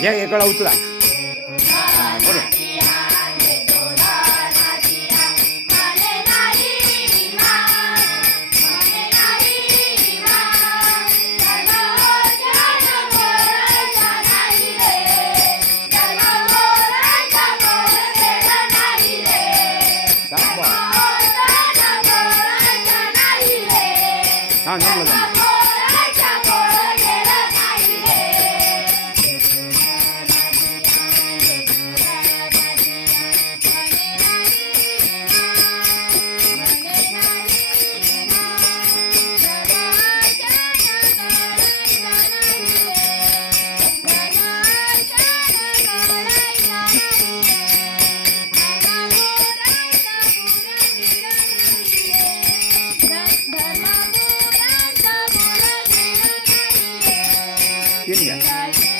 घ्या एकडा उचला हा जमलं जमलं Yeah.